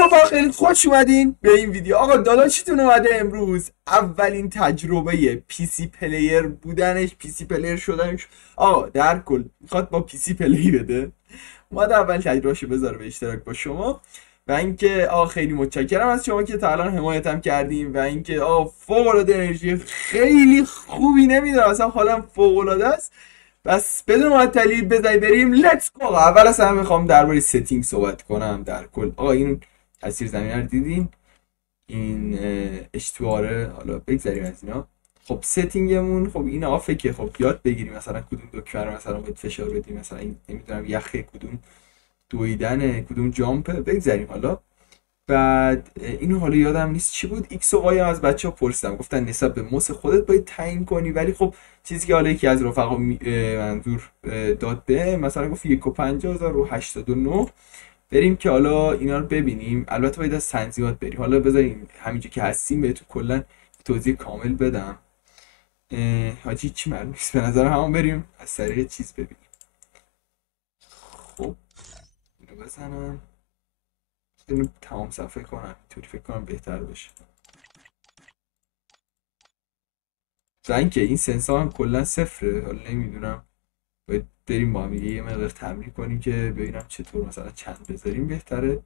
سلام رفقا، خیلی خوش اومدین به این ویدیو. آقا داداشتون اومده امروز اولین تجربه پی سی پلیر بودنش، پی سی پلیر شدنش. آقا در کل میخواد با پی سی پلی بده، اومده اول تجربهشو بذاره به اشتراک با شما. و اینکه آقا خیلی متشکرم از شما که تا الان حمایتم کردیم. و اینکه آقا فوق العاده انرژی خیلی خوبی، نمیدونم اصلا حالم فوق العاده است. بس بدون معطلی بزنی بریم لتس گو. اول از همه میخوام درباره ستینگ صحبت کنم. در کل آقا این تصویر زمینه رو دیدین، این اشتواره، حالا بگذاریم از اینا. خب ستینگمون خب این آفه که خب یاد بگیریم مثلا کدوم دکمه رو مثلا باید فشار بدیم، مثلا این نمیدونم یخه، کدوم دویدن، کدوم جامپه، بگذاریم حالا. بعد اینو حالا یادم نیست چی بود، ایکس و وای هم از بچه‌ها پرسیدم، گفتن نسبت به موس خودت باید تعیین کنی. ولی خب چیزی که حالا یکی از رفقا منظور داد به مثلا گفت 15000 رو 89. بریم که حالا اینا رو ببینیم. البته باید از تنظیمات بریم. حالا بذاریم همینجا که هستیم بهتون کلا توضیح کامل بدم. حاجی چی معلوم نیست، به نظر همون بریم از طریق چیز ببینیم. خب اینو بزنم، اینو تمام صفحه کنم، اینطوری فکر کنم بهتر بشه. و اینکه این سنسور هم کلا صفره، حالا نمیدونم، باید بریم با هم یه مقدار تمرین کنیم که ببینم چطور مثلا چند بذاریم بهتره.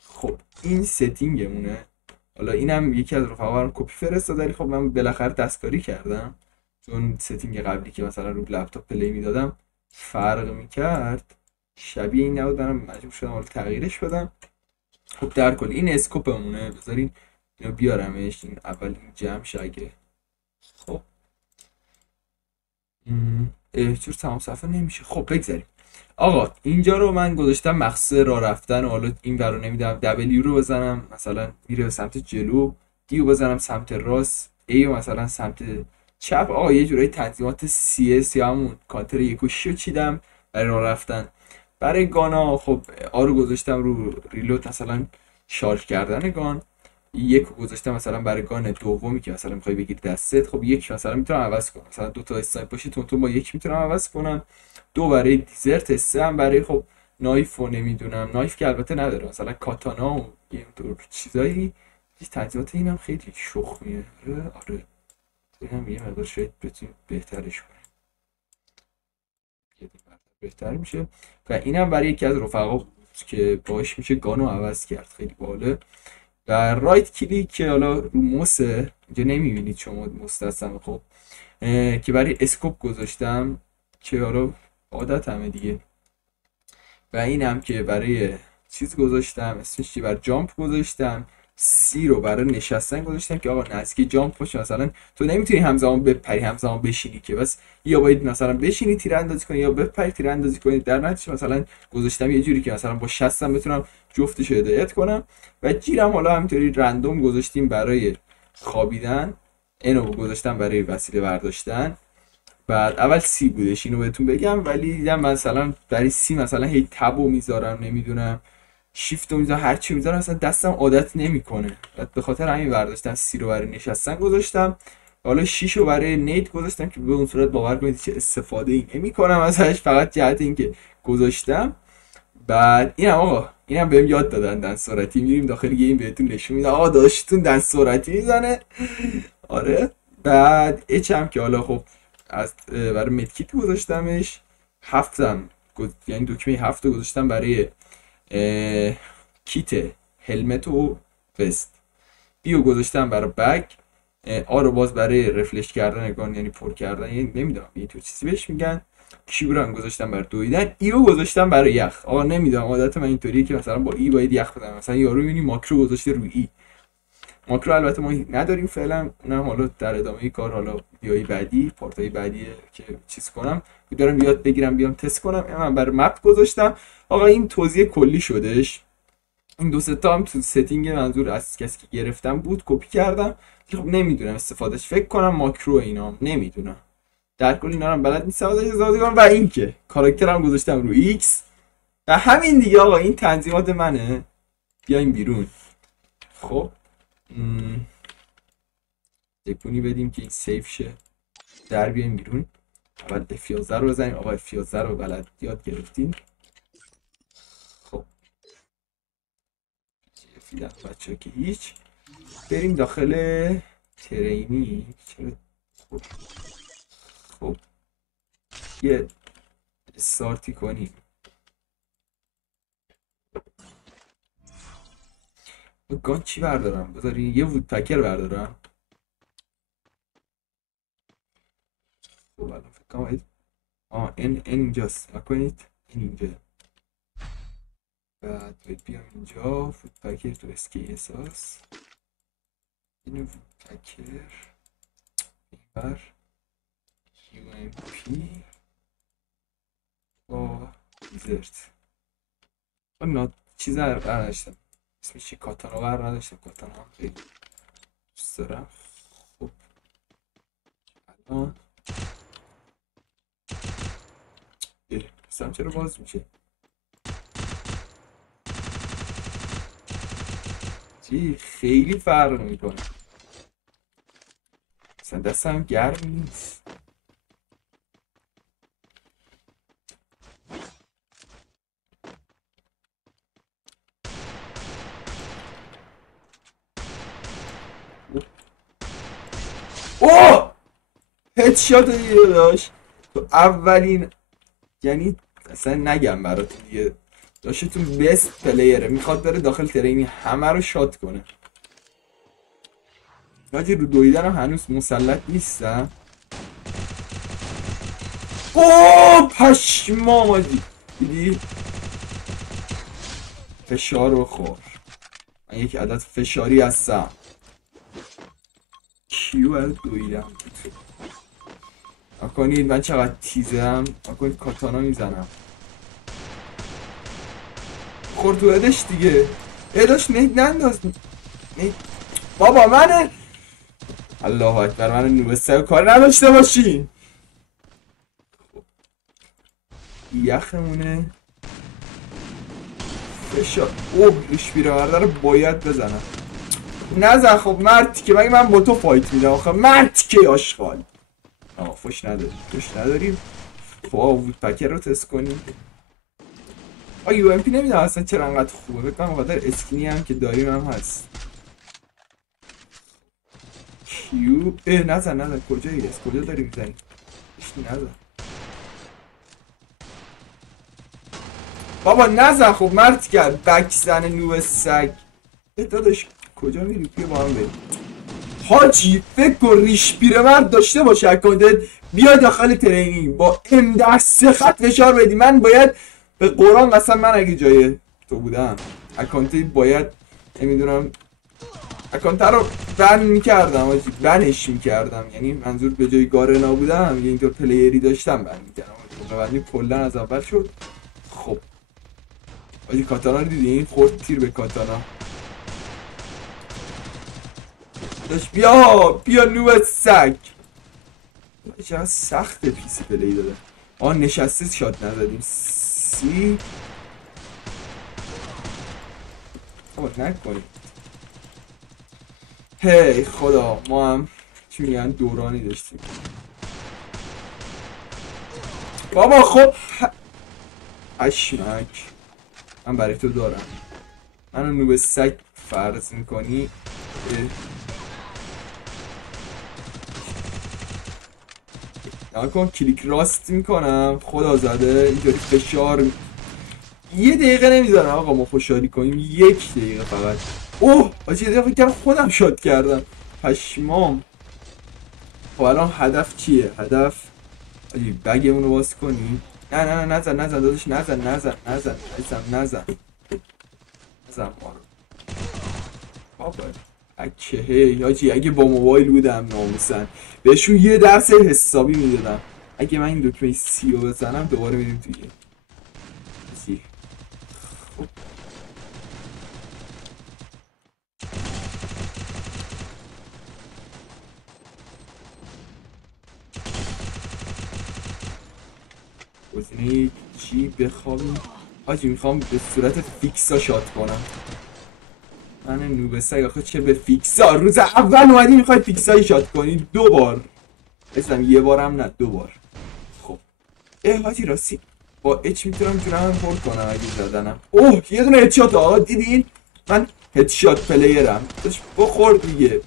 خب این ستینگمونه. حالا اینم یکی از رفقا کپی فرستاد، ولی خب من بالاخره دستکاری کردم، چون ستینگ قبلی که مثلا رو لپتاپ پلی میدادم فرق میکرد، شبیه این نبود، منم مجبور شدم حالا تغییرش بدم. خب در کل این اسکوپمونه، بذارین اینو بیارمش، این اول این جمع اگه. خب چرا تمام صفحه نمیشه؟ خب بگذاریم. آقا اینجا رو من گذاشتم مخصوص راه رفتن، و حالا این ور رو نمیدونم W رو بزنم مثلا میره به سمت جلو، D رو بزنم سمت راست، A رو مثلا سمت چپ. آقا یه جورایی تنظیمات CS یا همون کانتر 1 و 6 رو چیدم برای راه رفتن. برای گانا خب آ رو گذاشتم رو ریلود، مثلا شارژ کردن گان. یک رو گذاشتم مثلا برای گان دومی که مثلا میخوای بگیری دستت، خب یک مثلا میتونم عوض کنم، مثلا دو تا اسنایپ باشه تون با یک میتونم عوض کنم. دو برای دیزرت، سه هم برای خب نایف و نمیدونم نایف که البته نداره، مثلا کاتانا و اینطور چیزایی. تنظیمات اینم خیلی شخ میاره. آره اینم یه مقدار شاید بتونیم بهترش کنیم، بهتر میشه. و اینم برای یکی از رفقا که باش میشه گانو عوض کرد، خیلی باله. و رایت کلیک که حالا رو موسه، اینجا نمیبینید شما موس دستم، خب که برای اسکوپ گذاشتم که حالا عادت همه دیگه. و اینم که برای چیز گذاشتم، اسمش چی، برای جامپ گذاشتم. سی رو برای نشستن گذاشتم که آقا نزدیک جامپ باشه، مثلا تو نمیتونی همزمان بپری همزمان بشینی که، بس یا باید مثلا بشینی تیراندازی کنی یا بپری تیراندازی کنی. در نتیجه مثلا گذاشتم یه جوری که مثلا با شستم بتونم جفتش رو هدایت کنم. و جیرم حالا همینطوری رندوم گذاشتیم برای خوابیدن، اینو گذاشتم برای وسیله برداشتن. بعد اول سی بودش اینو بهتون بگم، ولی دیدم مثلا برای سی مثلا هی تبو میذارم، نمیدونم شیفتو میذارم، هر چی میذارم اصلا دستم عادت نمیکنه. بعد به خاطر همین برداشتم سی رو برای نشستن گذاشتم. حالا 6 رو برای نیت گذاشتم که به اون صورت باور کنید چه استفاده ای نمیکنم ازش، فقط جهت اینکه گذاشتم. بعد اینم آقا اینم بهم یاد دادن دن سرعتی، میریم داخل گیم بهتون نشون میدم آقا داشتون دن سرعتی میزنه. آره. بعد اچ هم که حالا خب از برای مدکیت گذاشتمش. هفتم یعنی دکمه هفت رو گذاشتم برای کیت هلمت و وست. بیو گذاشتم برای بگ. آ رو باز برای رفلش کردن گان، یعنی پر کردن، یعنی نمیدونم یه تو چیزی بهش میگن. کیو رو هم گذاشتم برای دویدن. ای رو گذاشتم برای یخ. آقا نمیدونم عادت من اینطوریه که مثلا با ای باید یخ بزنم، مثلا یارو میبینی ماکرو گذاشته روی ای. ماکرو البته ما نداریم فعلا، اونم حالا در ادامه کار، حالا ویدیوهای بعدی، پارتای بعدی که چیز کنم دارم یاد بگیرم بیام تست کنم. من برای مپ گذاشتم. آقا این توضیح کلی شدش. این دو سه تا هم تو ستینگ منظور از کسی که گرفتم بود کپی کردم. خب نمیدونم استفادهش، فکر کنم ماکرو اینا نمیدونم، در کل اینا رو بلد نیستم ازش استفاده کنم. و اینکه کاراکترم گذاشتم رو ایکس. و همین دیگه آقا این تنظیمات منه. بیایم بیرون. خب تکونی بدیم که این سیف شه، در بیایم بیرون. اول F11 رو بزنیم. آقا F11 رو بلد یاد گرفتیم. خب رفیدن بچه که هیچ. بریم داخل ترینی. خب خب یه استارتی کنیم. گان چی بردارم؟ بذاری یه وودپکر بردارم. خب الان فکر کنم این اینجاست. نکنید این اینجا. بعد باید بیام اینجا وودپکر تو اسکی احساس. اینو وودپکر این بر UMP با دیزرت. چیز رو برداشتم، اسمش چی؟ کاتانا برداشتم. کاتانا هم خیلی دوست دارم. خب الان دستم چرا باز میشه؟ چی خیلی فرق میکنه. مثلا دستم گرم نیست. اوه هدشات دیگه داشت تو اولین، یعنی اصلا نگم براتون دیگه، داشتتون بیست پلیره میخواد بره داخل ترینی همه رو شات کنه. حاجی رو دویدن هم هنوز مسلط نیستم. اوه پشمام حاجی دیدی فشار رو خور. من یک عدد فشاری هستم. کیو باید دویدم نکنید. من چقدر تیزم. نکنید کاتانا میزنم. خورد تو ادش دیگه. اداش ننداز بابا منه. الله اکبر من نوبسته کار نداشته باشین. یخمونه فشار. اوه ریش بیرورده رو باید بزنم. نزن خب مرد که مگه من با تو فایت میدم آخه مرد که آشغال. فش نداریم. خب وودپکر رو تست کنیم. UMP نمیدونم اصلا چرا انقدر خوبه. بکنم بخاطر اسکینی هم که داریم هم هست. کیو نزن کجایی است؟ کجا داری میزنی؟ نزن بابا نزن خب مرد کرد بک زن نوب سگ. داداش کجا میری؟ بیا با هم بریم. حاجی فکر کن ریش پیرمرد داشته باشه اکانتت بیا داخل ترینی با M10 خط فشار بدی. من باید به قرآن قسم من اگه جای تو بودم اکانتی باید نمیدونم اکانت رو بن میکردم حاجی. بنش میکردم. یعنی منظور به جای گارنا بودم یه اینطور پلیری داشتم بن میکردم. بعدی کلا از اول شد. خب حاجی کاتانا رو دیدین؟ خورد تیر به کاتانا. داشت بیا نوبت سگ. چقدر سخته پیسی پلی داده. نشسته شاد نزدیم. سی نکنیم. هی خدا ما هم چی میگن دورانی داشتیم. بابا خب اشمک من برای تو دارم. منو نوب سگ فرض میکنی. نکن کلیک راست میکنم خدا زده اینطوری فشار یه دقیقه نمیذارم آقا ما خوشحالی کنیم. یک دقیقه فقط. اوه آجی یه دقیقه فکر کردم خودم شاد کردم. پشمام. خب الان هدف چیه؟ هدف آجی بگمون رو باز کنیم. نه نزن داداش نزن ما رو بابا اکه حاجی. اگه با موبایل بودم ناموسن بهشون یه درس حسابی میدادم. اگه من این دکمه سی رو بزنم دوباره میریم توی سی. خب گزینه چی بخوابیم؟ حاجی میخوام به صورت فیکسا شات کنم. من نوب سگ آخه چه به فیکسا. روز اول اومدی میخوای فیکسایی شات کنی 2 بار. اسم یه بارم نه 2 بار. خب حاجی راستی با اچ میتونم جونم پر کنم اگه زدنم. اوه یه دونه هدشات آقا دیدین؟ من هدشات پلیرم داشت بخور دیگه.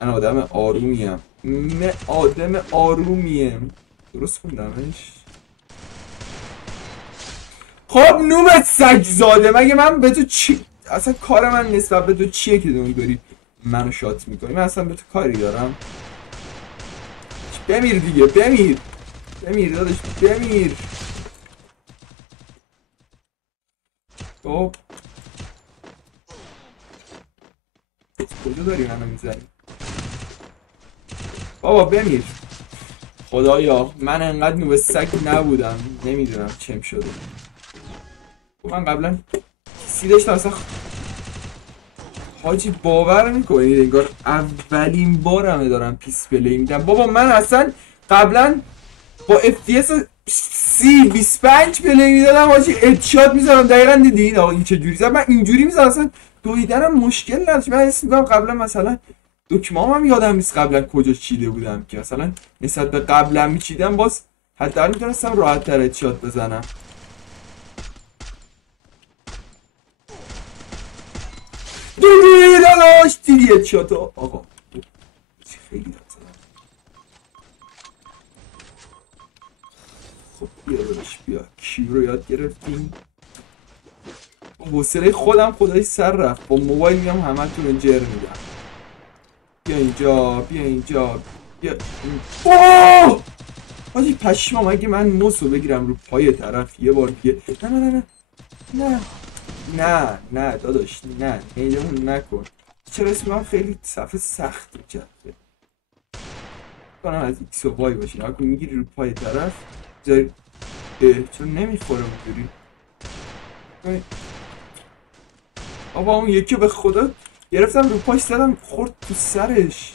من آدم آرومیم، من آدم آرومیم. درست خوندمش؟ خب نوبت سگ زاده، مگه من به تو چی؟ اصلا کار من نسبت به تو چیه که داری منو شات میکنی؟ من اصلا به تو کاری دارم؟ بمیر دیگه، بمیر بمیر داداش، بمیر. خب کجا داری منو میزنی؟ بابا بمیر. خدایا من انقدر نوب سگ نبودم، نمیدونم چم شده. من قبلا کسی داشتم اصلا حاجی باور میکنید انگار اولین بارمه دارم پیس پلی میدم. بابا من اصلا قبلا با FPS 25 پلی میدادم حاجی، ادشات میزدم. دقیقا دیدین آقا این چجوری زد؟ من اینجوری میزدم اصلا دویدنم مشکل نداشت. من حس میکنم قبلا مثلا دکمه هم یادم نیست قبلا کجا چیده بودم که مثلا نسبت به قبلا میچیدم باز حداقل میتونستم راحت تر ادشات بزنم. دیدی داداش، دیدی ادشات آقا خیلی داد زدم. خب بیا داداش بیا، کیو رو یاد گرفتیم. حوصله خودم خدایی سر رفت، با موبایل میام همتون رو جر میدم. بیا اینجا بیا اینجا بیا اوه حاجی پشمام، اگه من موسو بگیرم رو پای طرف یه بار دیگه. نه نه نه نه نه نه داداش نه، نیلمون نکن. چرا اسم من خیلی صفحه سختی کرده کنم از ایکس و وای باشین. اگه میگیری رو پای طرف زاری چون نمیخوره اونجوری. بابا اون یکی به خدا گرفتم رو پاش زدم خورد تو سرش.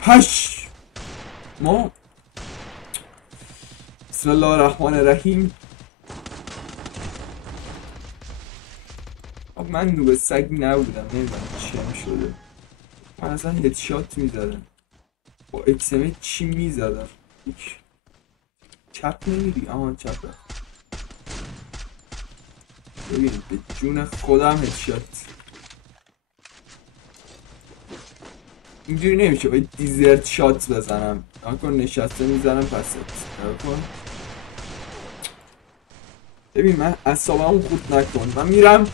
پش ما بسم الله الرحمن الرحیم. من نوب سگ نبودم، نمیدونم چی شده. من اصلا هدشات میزدم با اکسمه چی میزدم. چپ نمیری؟ آهان چپ رفت. ببین به جون خودم هدشات. اینجوری نمیشه باید دیزرت شات بزنم. نکن نشسته میزنم پست نکن. ببین من اصابمو خود نکن. من میرم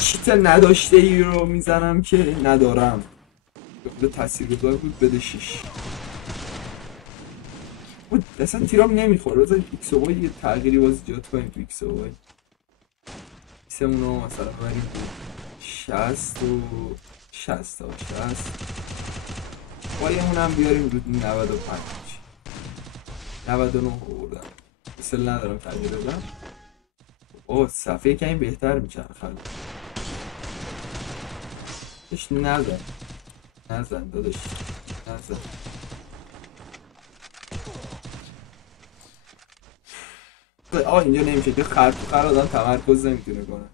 چیت نداشته ای رو میزنم که ندارم. به تاثیرگذار بود بده 6. اصلا تیرام نمیخوره. بذار ایکس و وای یه تغییری باز ایجاد کنیم تو ایکس و وای. ایکسمونو مثلا ببریم 60 و 60 تا 60. وایمون هم بیاریم رو 95 99 بردم. مثل ندارم تغییر بدم. اوه صفحه کمی بهتر میشن خیلی. داشت نزن داداش نزن. آه اینجا نمیشه که خر آدم تمرکز نمیتونه کنه.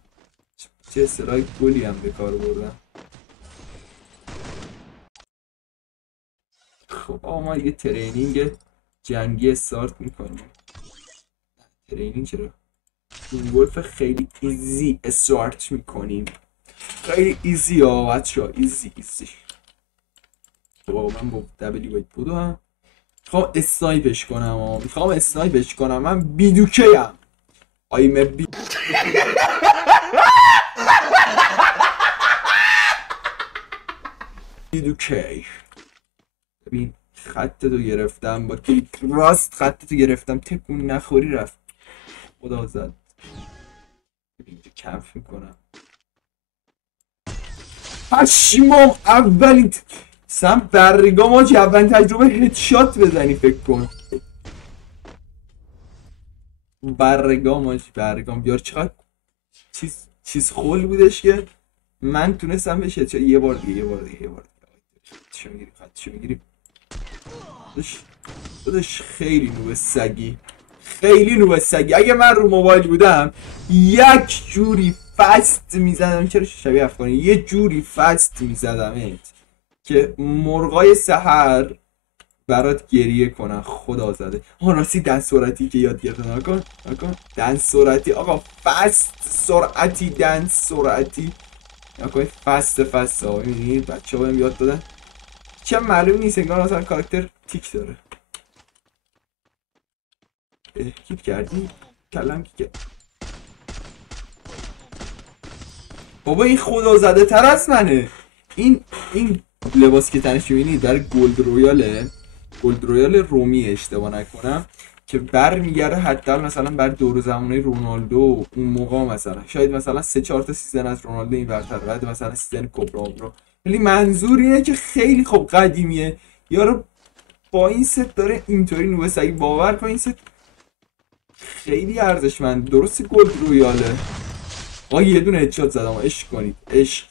چه اصطلاح گلی هم به کار بردم. خب ما یه ترینینگ جنگی استارت میکنیم. ترینینگ چرا؟ ولف خیلی ایزی استارت میکنیم. خیلی ایزی ها بچه ها، ایزی. خب من با دبلی باید بودو هم میخوام اسنایپش کنم. من بیدوکه هم آیمه بیدوکه. ببین خطتو گرفتم با کلیک راست، خطتو گرفتم تکون نخوری رفت. خدا زد. اینجا کمپ میکنم. پشمام اولین سم برگام آجی اولین تجربه هدشات بزنی فکر کن. برگام بیار چقدر چیز خول بودش که من تونستم بهش هدشات. یه بار دیگه خطشو میگیریم. داداش خیلی نوب سگی. اگه من رو موبایل بودم یک جوری فست میزدم. چرا شبیه افغانی؟ یه جوری فست میزدم که مرغای سحر برات گریه کنن خدا زده. راستی دن سرعتی که یاد گرفتن نکن دن سرعتی آقا، فست سرعتی، دن سرعتی نکن، فست ها. میبینید بچه ها بهم یاد دادن. چه معلوم نیست انگار مثلا کاراکتر تیک داره. کیپ کردی کلم که بابا این خدا زده تر از منه. این لباس که تنش میبینید در گلد رویال رومی اشتباه نکنم که برمیگرده حتی مثلا بر دور زمانه رونالدو اون موقع، مثلا شاید مثلا 3-4 تا سیزن از رونالدو این ورتر، بعد مثلا سیزن کوبرا. ولی منظور اینه که خیلی خوب قدیمیه یارو با این ست داره اینطوری نوبه سگی. باور کن این ست خیلی ارزشمند. درست گلد رویاله. یه دونه هدشات زدم، عشق کنید عشق.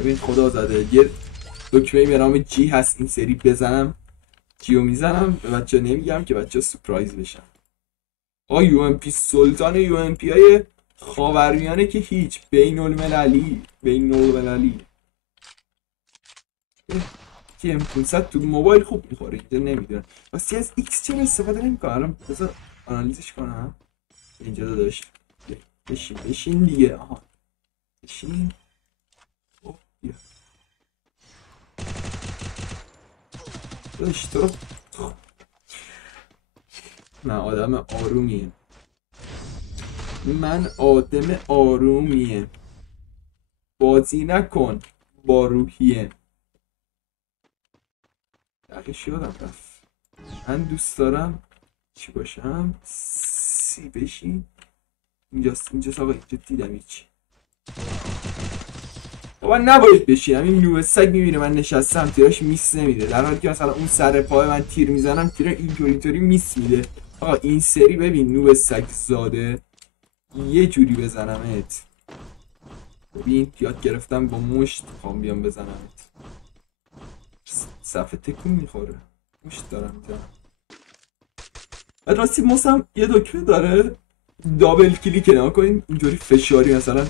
ببین خدا زده یه دکمه به نام جی هست این سری بزنم، جیو میزنم به بچه نمیگم که بچه سورپرایز بشن. یو ام پی سلطان یو ام پی های خاورمیانه که هیچ، بین المللی که M500 تو موبایل خوب میخوره اینجا نمیدونم واسه از ایکس چرا استفاده نمیکنم. الان بذار آنالیزش کنم. اینجا داداش بشین دیگه. بشین. داداش تو من آدم آرومیه. بازی نکن با روحیه. دقیقش یادم رفت. من دوست دارم چی باشم؟ سی بشین. اینجاست آقا، اینجا دیدم هیچی. بابا نباید بشینم. این نوب سگ میبینه من نشستم تیراش میس نمیده، در حالی که مثلا اون سر پای من تیر میزنم تیر اینطوری میس میده. آقا این سری ببین نوب سگ زاده یه جوری بزنمت. ببین یاد گرفتم با مشت خوام بیام بزنمت. صفحه تکون میخوره. مشت دارم میزنم. راستی موسم یه دکمه داره دابل کلیک نها کنین اینجوری فشاری، مثلا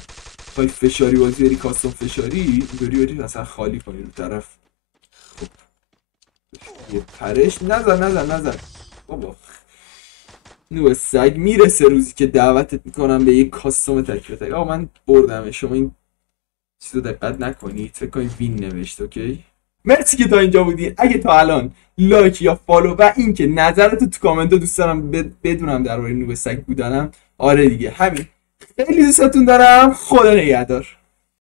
خواهی فشاری بازی بری کاستوم فشاری اینجوری بری مثلا خالی کنی رو طرف. خب یه پرش نزن بابا نوع سگ میرسه روزی که دعوتت میکنم به یک کاستوم تک به تک. من بردمه، شما این چیزو دقت نکنید، فکر کنید وین نوشت. اوکی مرسی که تا اینجا بودی. اگه تا الان لایک یا فالو و اینکه نظرتو تو کامنت دوست دارم بدونم درباره نوب سگ بودنم. آره دیگه همین. خیلی دوستتون دارم. خدا نگهدار.